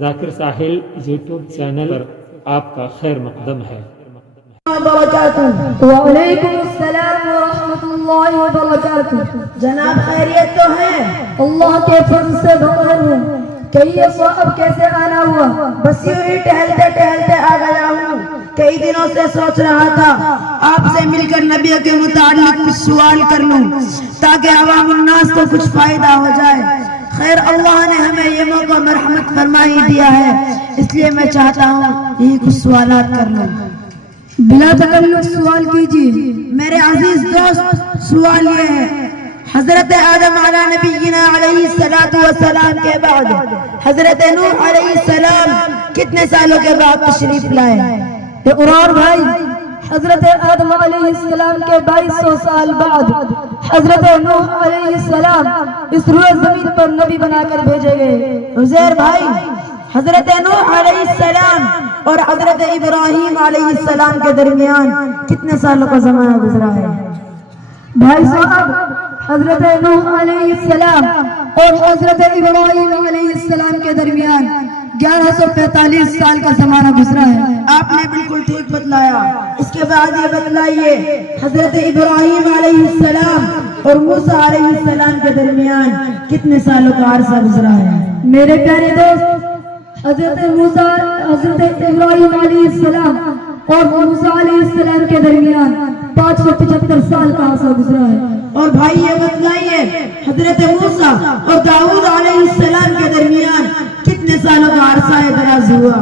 ذاکر ساحل YouTube channel پر آپ کا خیر مقدم ہے۔ وعلیکم السلام ورحمۃ اللہ وبرکاتہ۔ جناب خیریت تو ہے؟ اللہ کے فضل سے بخیر ہوں۔ کہیے صاحب کیسے آنا ہوا؟ بس یوں ہی ٹہلتے ٹہلتے آ گیا ہوں۔ کئی دنوں سے سوچ رہا تھا آپ سے مل کر نبی کے متعلق کچھ سوال کر لوں تاکہ عوام الناس کو کچھ فائدہ ہو جائے۔ خیر اللہ نے ہمیں یہ موقع مرحمت فرما ہی دیا ہے، اس لیے میں چاہتا ہوں یہی کچھ سوالات کر لوں۔ بلا تکلف سوال کیجیے۔ میرے عزیز دوست، سوال یہ ہے، حضرت آدم علیہ نبینا علیہ السلام کے بعد حضرت نوح علیہ السلام کتنے سالوں کے بعد تشریف لائے؟ اقرار بھائی، حضرت آدم علیہ السلام کے 2200 سال بعد حضرت نوح علیہ السلام اس روئے زمین پر نبی بنا کر بھیجے گئے۔ عزیر بھائی، حضرت نوح علیہ السلام اور حضرت ابراہیم علیہ السلام کے درمیان کتنے سالوں کا زمانہ گزرا ہے؟ بھائی صاحب، حضرت نوح علیہ السلام اور حضرت ابراہیم علیہ السلام کے درمیان 1145 سال کا زمانہ گزرا ہے۔ آپ نے بالکل ٹھیک بتلایا۔ اس کے بعد یہ بتلائیے، حضرت ابراہیم علیہ السلام اور موسیٰ علیہ السلام کے درمیان کتنے سالوں کا عرصہ گزرا ہے؟ میرے پیارے دوست، حضرت ابراہیم علیہ السلام اور موسیٰ علیہ السلام کے درمیان 575 سال کا عرصہ گزرا ہے۔ اور بھائی یہ بتلائیے، حضرت موسیٰ اور داؤد علیہ السلام کے درمیان کتنے سالوں کا عرصہ دراز ہوا؟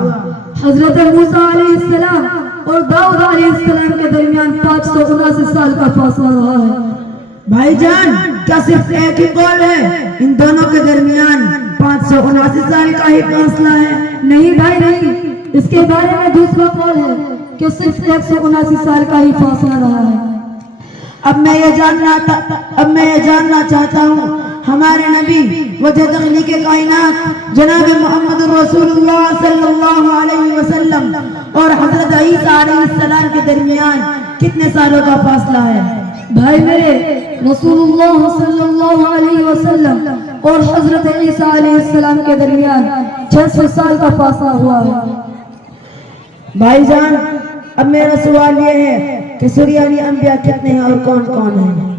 حضرت موسیٰ علیہ السلام اور داؤد علیہ السلام کے درمیان 579 سال کا فاصلہ رہا ہے۔ بھائی جان، کیا صرف ایک ہی قول ہے؟ ان دونوں کے درمیان 579 سال کا ہی فاصلہ ہے؟ نہیں بھائی نہیں، اس کے بارے میں دوسرا قول ہے کہ صرف 179 سال کا ہی فاصلہ رہا ہے۔ اب میں یہ جاننا چاہتا ہوں، ہمارے نبی وجہ تخلیق کائنات جناب محمد رسول اللہ صلی اللہ علیہ وسلم اور حضرت عیسیٰ علیہ السلام کے درمیان کتنے سالوں کا فاصلہ ہے؟ بھائی میرے، رسول اللہ صلی اللہ علیہ وسلم اور حضرت عیسیٰ علیہ السلام کے درمیان 600 سال کا فاصلہ ہوا ہے۔ بھائی جان، اب میرا سوال یہ ہے کہ سریانی انبیاء کتنے ہیں اور کون کون ہیں؟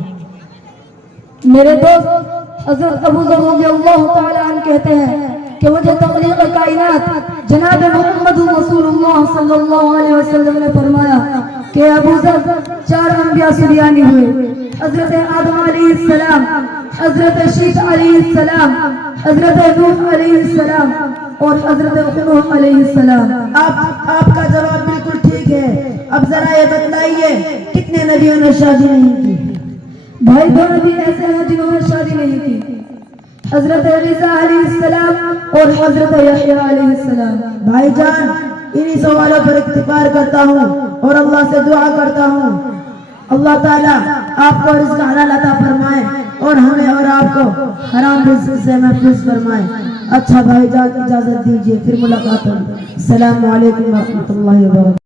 میرے دوست، حضرت ابو ذر رضی اللہ تعالی عنہ کہتے ہیں کہ وجہ تخلیق کائنات جناب محمد رسول اللہ صلی اللہ علیہ وسلم نے فرمایا کہ ابو ذر 4 انبیاء سریانی ہوئے، حضرت آدم علیہ السلام، حضرت شیث علیہ السلام، حضرت نوح علیہ السلام اور حضرت نوح علیہ السلام۔ آپ کا جواب بالکل ٹھیک ہے۔ اب ذرا یہ بتلائیے، کتنے نبیوں نے شادی نہیں کی؟ بھائی 2 نبی ایسے ہیں جنہوں نے شادی نہیں کی، حضرت عیسیٰ علیہ السلام اور حضرت یحییٰ علیہ السلام۔ بھائی جان، انہی سوالوں پر اکتفار کرتا ہوں اور اللہ سے دعا کرتا ہوں اللہ تعالیٰ آپ کو رزق حلال عطا فرمائے اور ہمیں اور آپ کو حرام رزق سے محفوظ فرمائے۔ اچھا بھائی جان، اجازت دیجیے، پھر ملاقات ہوگی۔ السلام علیکم ورحمۃ اللہ وبرکاتہ۔